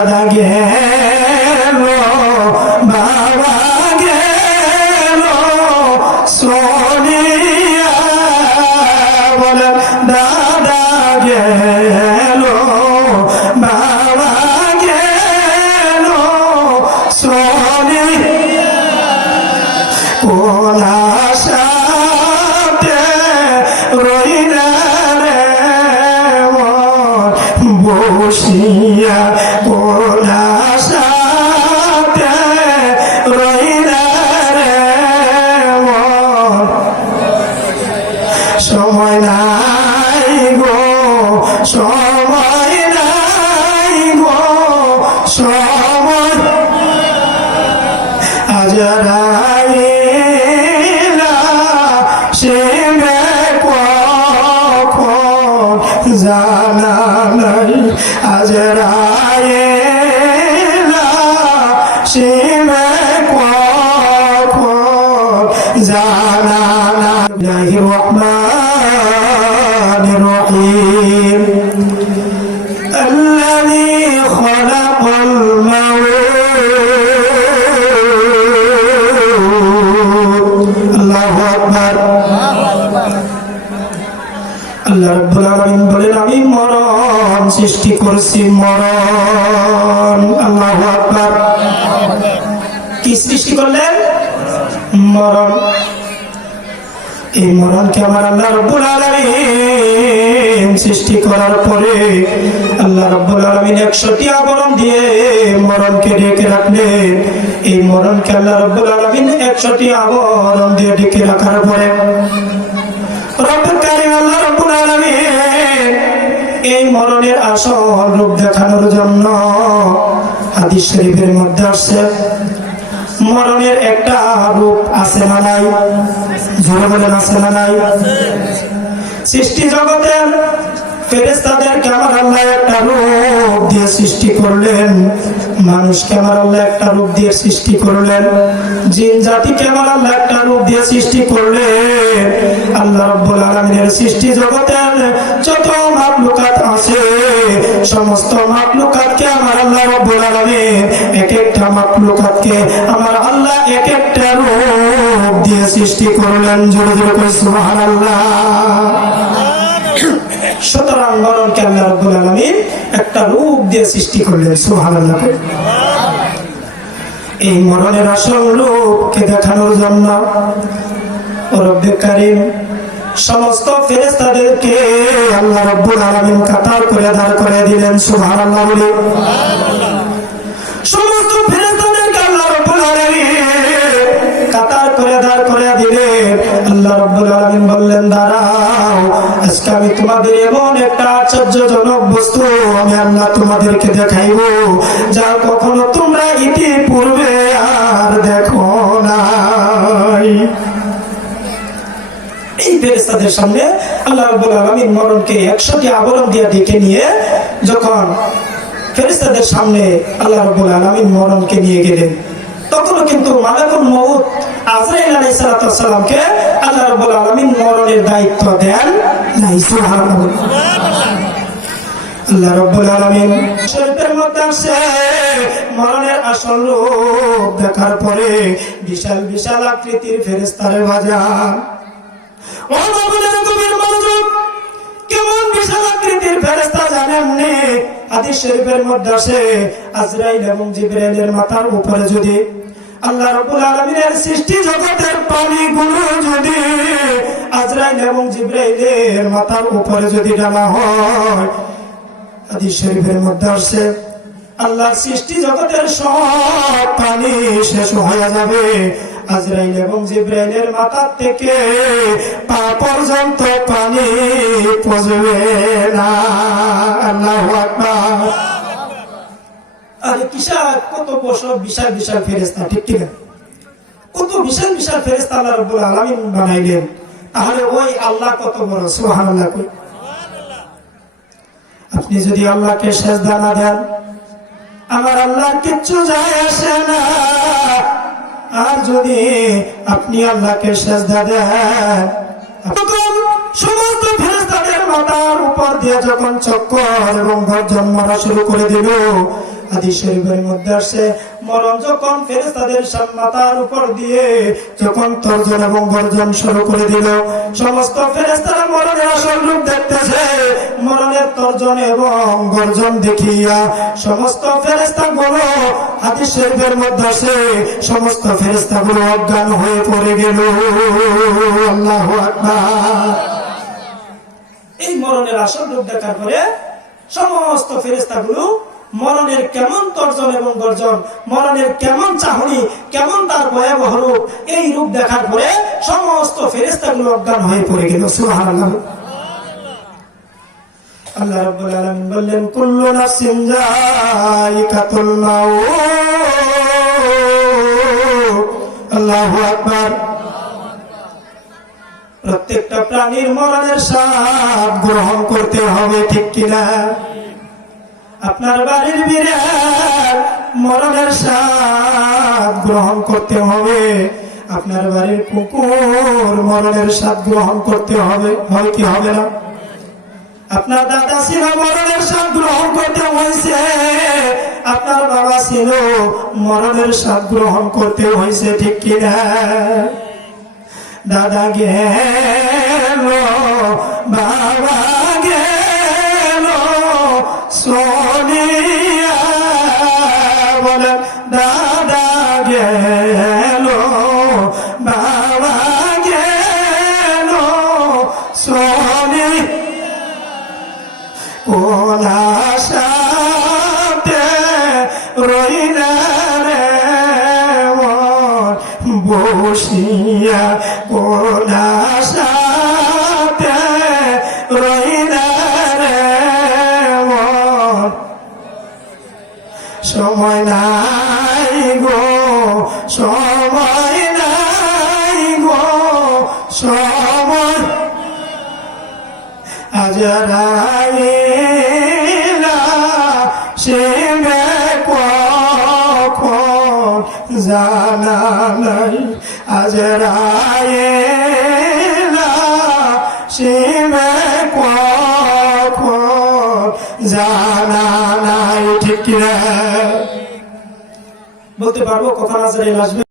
গেল বাবা গেল সোনিয়া বলে দাদা গেল বাবা গেল সোনিয়া কোন আশাতে রইলা রে বসিয়া কোন আশাতে রইলা রে সময় নাই গো সময় নাই গো সময় আজরাইলা সে কখন জানা নাই আজরাইলা সে কখন জানা নাই রহমানির রহিম الذي خلق الموت الله أكبر আল্লাহ রাব্বুল আলামিন বলেন আমি মরণ সৃষ্টি করেছি মরণ আল্লাহু আকবার কি সৃষ্টি করলেন মরণ এই মরণকে আমার আল্লাহ রাব্বুল আলামিন সৃষ্টি করার পরে আল্লাহ রাব্বুল আলামিন 100টি আবরণ দিয়ে মরণকে ঢেকে রাখলেন এই মরণকে আল্লাহ রাব্বুল আলামিন 100টি আবরণ দিয়ে ঢেকে রাখার পরে রব্বুল কারীম আল্লাহ রাব্বুল আলামিন এই মরণের আসল রূপ দেখানোর জন্য হাদিস শরীফের মধ্যে আসছে মরণের একটা রূপ আছে না নাই জোরে বলেন আছে না নাই সৃষ্টি জগতের ফেরেশতাদেরকে আমার আল্লাহ একটা রূপ দিয়ে সৃষ্টি করলেন মানুষকে আমার আল্লাহ একটা রূপ দিয়ে সৃষ্টি করলেন জিন জাতিকে আমার আল্লাহ একটা রূপ দিয়ে সৃষ্টি করলেন আল্লাহ রাব্বুল আলামিনের সৃষ্টি জগতের যত মাখলুকাত আছে সমস্ত মাখলুকাতকে আমার আল্লাহ রাব্বুল আলামিন এক একটা মাখলুকাতকে আমার আল্লাহ এক একটা রূপ দিয়ে সৃষ্টি করলেন জোরে জোরে করে সুবহানাল্লাহ সুতরাং মরণকে আল্লাহ রাব্বুল আলামিন একটা রূপ দিয়ে সৃষ্টি করলেন সুবহানাল্লাহ এই মরণের আসল রূপকে দেখানোর জন্য রব্বুল কারীম সমস্ত ফেরেশতাদেরকে আল্লাহ রাব্বুল আলামিন কাতার করে দাঁড় করে দিলেন সুবহানাল্লাহ বলে সমস্ত ফেরেশতাদেরকে আল্লাহ রাব্বুল আলামিন কাতার করে দাঁড় করে দিলেন আল্লাহ রাব্বুল আলামিন বললেন দাঁড়াও আজকে আমি তোমাদের এমন একটা আশ্চর্যজনক বস্তু আমি আল্লাহ তোমাদেরকে দেখাইবো যা কখনো তোমরা ইতিপূর্বে আর দেখো নাই এই ফেরেশতাদের সামনে আল্লাহ রাব্বুল আলামিন মরণকে 100টি আবরণ দিয়ে ডেকে নিয়ে যখন ফেরেশতাদের সামনে আল্লাহ রাব্বুল আলামিন মরণকে নিয়ে গেলেন তখনও কিন্তু মালাকুল মউত আজরাইল আলাইহিস সালামকে আল্লাহ রাব্বুল আলামিন মরণের দায়িত্ব দেন নাই সুবহানাল্লাহ আল্লাহ রাব্বুল আলামিন শরীফের মধ্যে আছে মরণের আসল রূপ দেখার পরে বিশাল বিশাল আকৃতির ফেরেশতারে বাজার ও বাবুদের কবির মনোযোগ কেমন বিশাল আকৃতির ফেরেশতা জানেন নে হাদিস শরীফের মধ্যে আছে আজরাইল এবং জিবরাইলের মাথার উপরে যদি আল্লাহ রাব্বুল আলামিনের সৃষ্টি জগতের প্রাণীগুলো যদি আজরাইল এবং জিবরাইলের মাথার উপরে যদি ডালা হয় হাদিস শরীফের মধ্যে আছে আল্লাহর সৃষ্টি জগতের সব পানি শেষ হয়ে যাবে আজরাইল এবং জিবরাইলের মাথা থেকে পা পর্যন্ত পানি পড়বে না আল্লাহু আকবার আরে কিসব কত বড় বিশাল বিশাল ফেরেশতা ঠিক ঠিক কত বিশাল বিশাল ফেরেশতা আল্লাহ রাব্বুল আলামিন বানাইলেন তাহলে ওই আল্লাহ কত বড় সুবহানাল্লাহ কই আপনি যদি আল্লাহকে সিজদা না দেন আমার আল্লাহ কিচ্ছু যায় আসে না আর যদি আপনি আল্লাহকে সিজদা দেন তখন সমস্ত ফেরেশতাদের মাথার উপর দিয়ে যখন চক্কর এবং গর্জন মারা শুরু করে দিল হাদিস শরীফের মধ্যে আসে মরণ যখন ফেরেশতাদের মাথার উপর দিয়ে যখন তর্জন এবং গর্জন শুরু করে দিল, সমস্ত ফেরেশতারা মরণের আসল রূপ দেখতেছে। মরণের তর্জন এবং গর্জন দেখিয়া সমস্ত ফেরেশতাগুলো, হাদিস শরীফের মধ্যে আসে, সমস্ত ফেরেশতাগুলো অজ্ঞান হয়ে পড়ে গেল। আল্লাহু আকবার। এই মরণের আসল রূপ দেখার পরে সমস্ত ফেরেশতাগুলো মরণের কেমন তর্জন এবং গর্জন, মরণের কেমন চাহনি, কেমন তার ভয়াবহ রূপ, এই রূপ দেখার পরে সমস্ত ফেরেশতাগুলো অজ্ঞান হয়ে পড়ে গেল। সুবহানাল্লাহ। আল্লাহ রাব্বুল আলামিন বললেন, কুল্লু নাফসিন যায়িকাতুল মাউত। আল্লাহু আকবার। প্রত্যেকটা প্রাণীর মরণের স্বাদ গ্রহণ করতে হবে, ঠিক কিনা? আপনার বাড়ির বিড়াল মরণের স্বাদ গ্রহণ করতে হবে, আপনার বাড়ির কুকুর মরণের স্বাদ গ্রহণ করতে হবে, হয় কি হবে না? আপনার দাদা ছিল মরণের স্বাদ গ্রহণ করতে হয়েছে, আপনার বাবা ছিল মরণের স্বাদ গ্রহণ করতে হয়েছে, ঠিক কিনা? দাদা গেল, বাবা গেল, সোনিয়া বলে দাদা গেল, বাবা গেল, সোনি কোন আশাতে রইলা রে বসিয়া, কোন আশাতে রইলা রে সময় নাই গো, সময় নাই গো, সময় আজরাইলা সে কখন জানা নাই, আজরাইলা সে কখন জানা নাই, ঠিক কিনা? বলতে পারবো কখন আজরাইল আসবে?